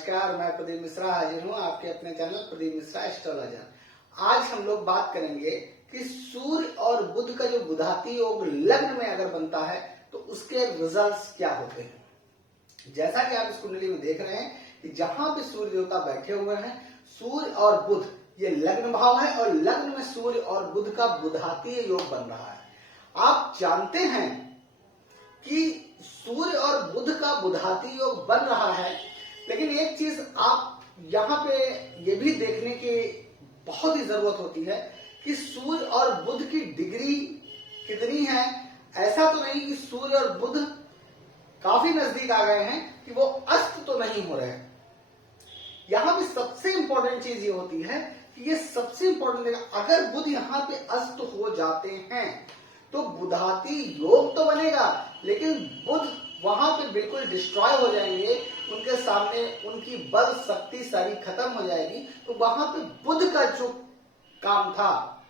नमस्कार, मैं प्रदीप मिश्रा हाजिर हूँ आपके अपने चैनल प्रदीप मिश्रा एस्ट्रोलॉजर। आज हम लोग बात करेंगे कि सूर्य और बुध का जो बुधाती योग लग्न में अगर बनता है तो उसके रिजल्ट्स क्या होते हैं। जैसा कि आप इस कुंडली में देख रहे हैं कि जहां पे सूर्य देवता बैठे हुए हैं, सूर्य और बुध ये लग्न भाव है और लग्न में सूर्य और बुध का बुधाती योग बन रहा है। आप जानते हैं कि सूर्य और बुध का बुधाती योग बन रहा है, लेकिन एक चीज आप यहाँ पे ये भी देखने की बहुत ही जरूरत होती है कि सूर्य और बुध की डिग्री कितनी है। ऐसा तो नहीं कि सूर्य और बुध काफी नजदीक आ गए हैं कि वो अस्त तो नहीं हो रहे। यहाँ पे सबसे इंपॉर्टेंट चीज ये होती है कि ये सबसे इंपॉर्टेंट है, अगर बुध यहाँ पे अस्त हो जाते हैं तो बुधाती योग तो बनेगा, लेकिन बुध वहां पे बिल्कुल डिस्ट्रॉय हो जाएंगे, उनके सामने उनकी बल शक्ति सारी खत्म हो जाएगी। तो वहां पे बुध का जो काम था,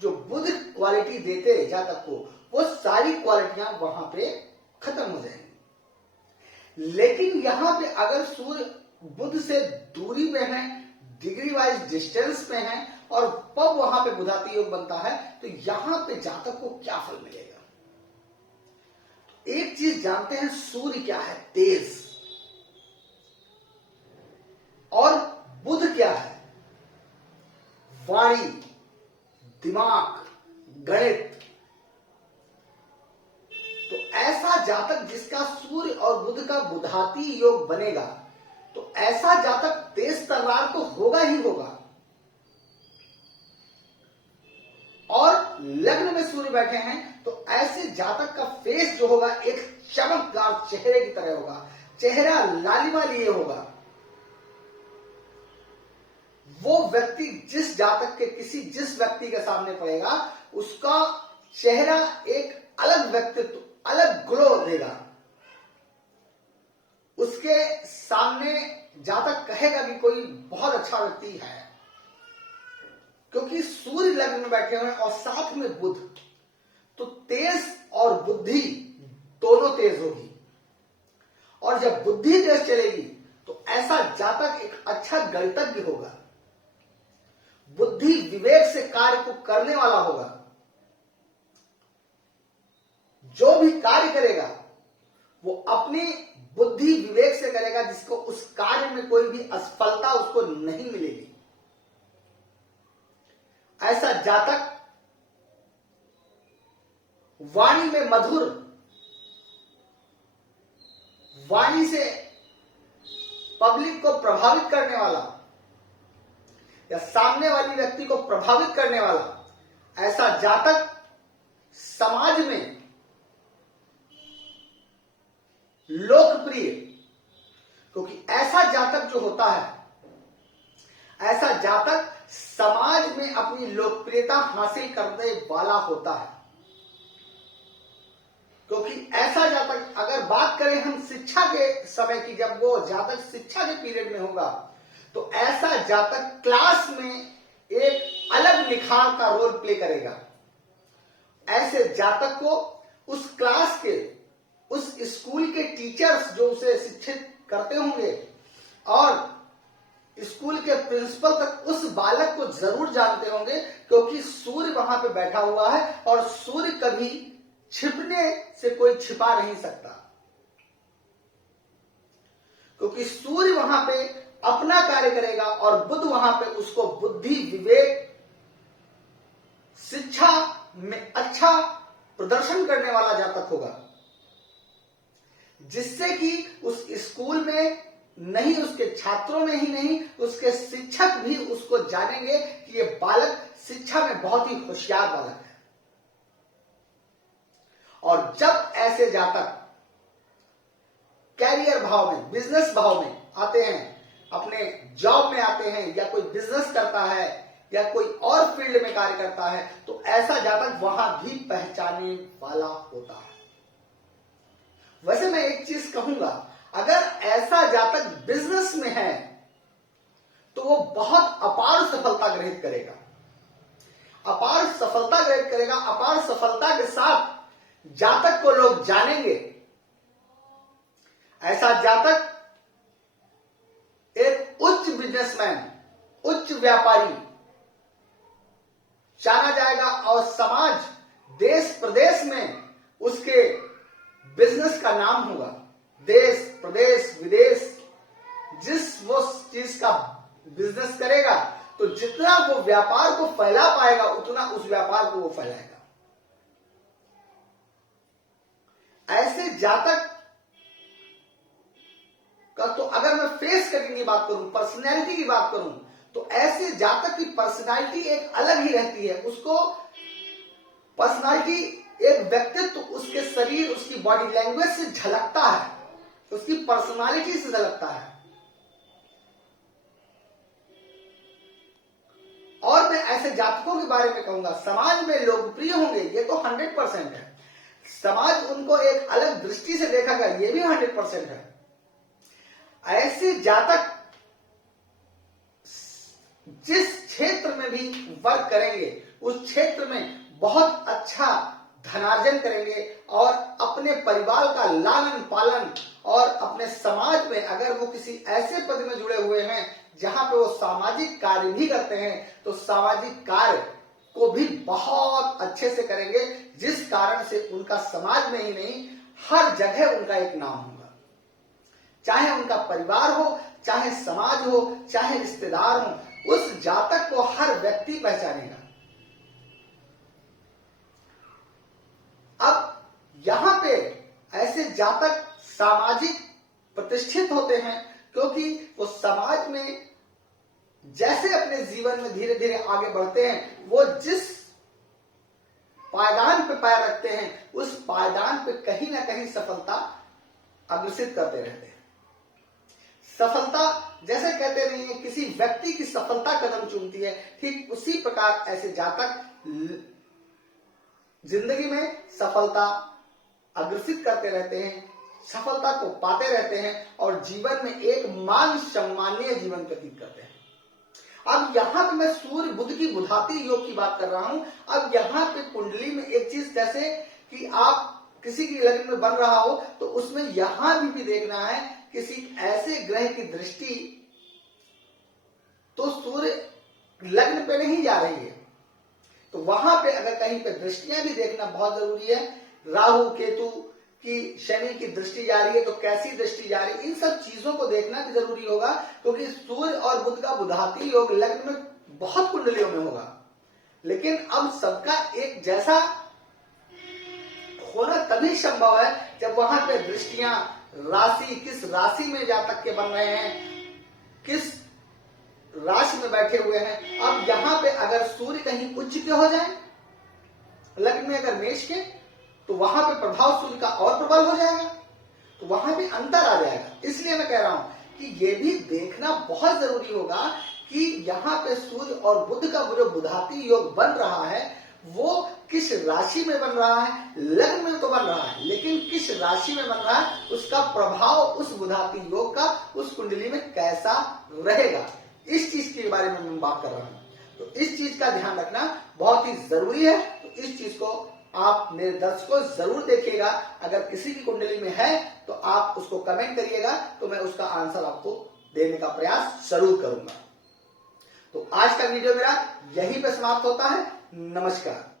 जो बुध क्वालिटी देते जातक को, वो सारी क्वालिटियां वहां पे खत्म हो जाएंगी। लेकिन यहां पे अगर सूर्य बुध से दूरी पे है, डिग्री वाइज डिस्टेंस पे है और पब वहां पे बुधाती योग बनता है, तो यहां पे जातक को क्या फल मिलेगा। एक चीज जानते हैं, सूर्य क्या है? तेज। और बुध क्या है? वाणी, दिमाग, गणित। तो ऐसा जातक जिसका सूर्य और बुध का बुधाती योग बनेगा, तो ऐसा जातक तेज तर्रार तो होगा ही होगा। और लग्न में सूर्य बैठे हैं तो ऐसे जातक का फेस जो होगा एक चमकदार चेहरे की तरह होगा, चेहरा लालिमा लिए होगा। वो व्यक्ति जिस जातक के जिस व्यक्ति के सामने पड़ेगा, उसका चेहरा एक अलग व्यक्तित्व, अलग ग्लो देगा। उसके सामने जातक कहेगा कि कोई बहुत अच्छा व्यक्ति है, क्योंकि सूर्य लग्न में बैठे हुए हैं और साथ में बुध, तो तेज और बुद्धि दोनों तेज होगी। और जब बुद्धि तेज चलेगी तो ऐसा जातक एक अच्छा गणितज्ञ होगा, बुद्धि विवेक से कार्य को करने वाला होगा। जो भी कार्य करेगा वो अपनी बुद्धि विवेक से करेगा, जिसको उस कार्य में कोई भी असफलता उसको नहीं मिलेगी। ऐसा जातक वाणी में मधुर, वाणी से पब्लिक को प्रभावित करने वाला या सामने वाली व्यक्ति को प्रभावित करने वाला, ऐसा जातक समाज में लोकप्रिय, क्योंकि ऐसा जातक जो होता है, ऐसा जातक समाज में अपनी लोकप्रियता हासिल करने वाला होता है। क्योंकि ऐसा जातक, अगर बात करें हम शिक्षा के समय की, जब वो जातक शिक्षा के पीरियड में होगा, तो ऐसा जातक क्लास में एक अलग निखार का रोल प्ले करेगा। ऐसे जातक को उस क्लास के, उस स्कूल के टीचर्स जो उसे शिक्षित करते होंगे और स्कूल के प्रिंसिपल तक उस बालक को जरूर जानते होंगे, क्योंकि सूर्य वहां पे बैठा हुआ है और सूर्य कभी छिपने से कोई छिपा नहीं सकता, क्योंकि सूर्य वहां पे अपना कार्य करेगा और बुध वहां पे उसको बुद्धि विवेक शिक्षा में अच्छा प्रदर्शन करने वाला जातक होगा, जिससे कि उस स्कूल में नहीं, उसके छात्रों में ही नहीं, उसके शिक्षक भी उसको जानेंगे कि ये बालक शिक्षा में बहुत ही होशियार बालक है। और जब ऐसे जातक कैरियर भाव में, बिजनेस भाव में आते हैं, अपने जॉब में आते हैं, या कोई बिजनेस करता है या कोई और फील्ड में कार्य करता है, तो ऐसा जातक वहां भी पहचानने वाला होता है। वैसे मैं एक चीज कहूंगा, अगर ऐसा जातक बिजनेस में है तो वो बहुत अपार सफलता ग्रहित करेगा, अपार सफलता ग्रहित करेगा। अपार सफलता के साथ जातक को लोग जानेंगे। ऐसा जातक बिजनेसमैन, उच्च व्यापारी जाना जाएगा और समाज, देश प्रदेश में उसके बिजनेस का नाम होगा। देश प्रदेश विदेश जिस वो चीज का बिजनेस करेगा तो जितना वो व्यापार को फैला पाएगा उतना उस व्यापार को वो फैलाएगा। ऐसे जातक का तो अगर मैं फेस कटिंग की बात करूं, पर्सनैलिटी की बात करूं, तो ऐसे जातक की पर्सनैलिटी एक अलग ही रहती है। उसको पर्सनैलिटी, एक व्यक्तित्व उसके शरीर, उसकी बॉडी लैंग्वेज से झलकता है, उसकी पर्सनैलिटी से झलकता है। और मैं ऐसे जातकों के बारे में कहूंगा, समाज में लोकप्रिय होंगे, ये तो 100% है। समाज उनको एक अलग दृष्टि से देखेगा, ये भी 100% है। ऐसे जातक जिस क्षेत्र में भी वर्क करेंगे उस क्षेत्र में बहुत अच्छा धनार्जन करेंगे और अपने परिवार का लालन पालन, और अपने समाज में अगर वो किसी ऐसे पद में जुड़े हुए हैं जहां पे वो सामाजिक कार्य भी करते हैं तो सामाजिक कार्य को भी बहुत अच्छे से करेंगे, जिस कारण से उनका समाज में ही नहीं हर जगह उनका एक नाम होगा। चाहे उनका परिवार हो, चाहे समाज हो, चाहे रिश्तेदार हो, उस जातक को हर व्यक्ति पहचानेगा। अब यहां पे ऐसे जातक सामाजिक प्रतिष्ठित होते हैं क्योंकि वो समाज में जैसे अपने जीवन में धीरे धीरे आगे बढ़ते हैं, वो जिस पायदान पे पैर रखते हैं उस पायदान पे कहीं ना कहीं सफलता अग्रसित करते रहते हैं। सफलता जैसे कहते नहीं है किसी व्यक्ति की सफलता कदम चूमती है, ठीक उसी प्रकार ऐसे जातक जिंदगी में सफलता अग्रसित करते रहते हैं, सफलता को पाते रहते हैं और जीवन में एक मान सम्मानीय जीवन व्यतीत करते हैं। अब यहां पे मैं सूर्य बुध की बुधाती योग की बात कर रहा हूं। अब यहां पे कुंडली में एक चीज, जैसे कि आप किसी की लग्न में बन रहा हो तो उसमें यहां भी देखना है किसी ऐसे ग्रह की दृष्टि तो सूर्य लग्न पे नहीं जा रही है, तो वहां पे अगर कहीं पे दृष्टियां भी देखना बहुत जरूरी है। राहु केतु की, शनि की दृष्टि जा रही है तो कैसी दृष्टि जा रही है, इन सब चीजों को देखना भी जरूरी होगा क्योंकि सूर्य और बुध का बुधाती योग लग्न में बहुत कुंडलियों में होगा। लेकिन अब सबका एक जैसा होना तभी संभव है जब वहां पे दृष्टियां, राशि, किस राशि में जातक के बन रहे हैं, किस राशि में बैठे हुए हैं। अब यहां पे अगर सूर्य कहीं उच्च के हो जाए लग्न में, अगर मेष के, तो वहां पे प्रभाव सूर्य का और प्रबल हो जाएगा, तो वहां भी अंतर आ जाएगा। इसलिए मैं कह रहा हूं कि ये भी देखना बहुत जरूरी होगा कि यहाँ पे सूर्य और बुध का जो बुधाती योग बन रहा है वो किस राशि में बन रहा है। लग्न में तो बन रहा है लेकिन किस राशि में बन रहा है, उसका प्रभाव उस बुधाती योग का उस कुंडली में कैसा रहेगा, इस चीज के बारे में मैं बात कर रहा हूं। तो इस चीज का ध्यान रखना बहुत ही जरूरी है। तो इस चीज को आप मेरे दर्शकों जरूर देखिएगा। अगर किसी की कुंडली में है तो आप उसको कमेंट करिएगा, तो मैं उसका आंसर आपको देने का प्रयास जरूर करूंगा। तो आज का वीडियो मेरा यहीं पे समाप्त होता है। नमस्कार।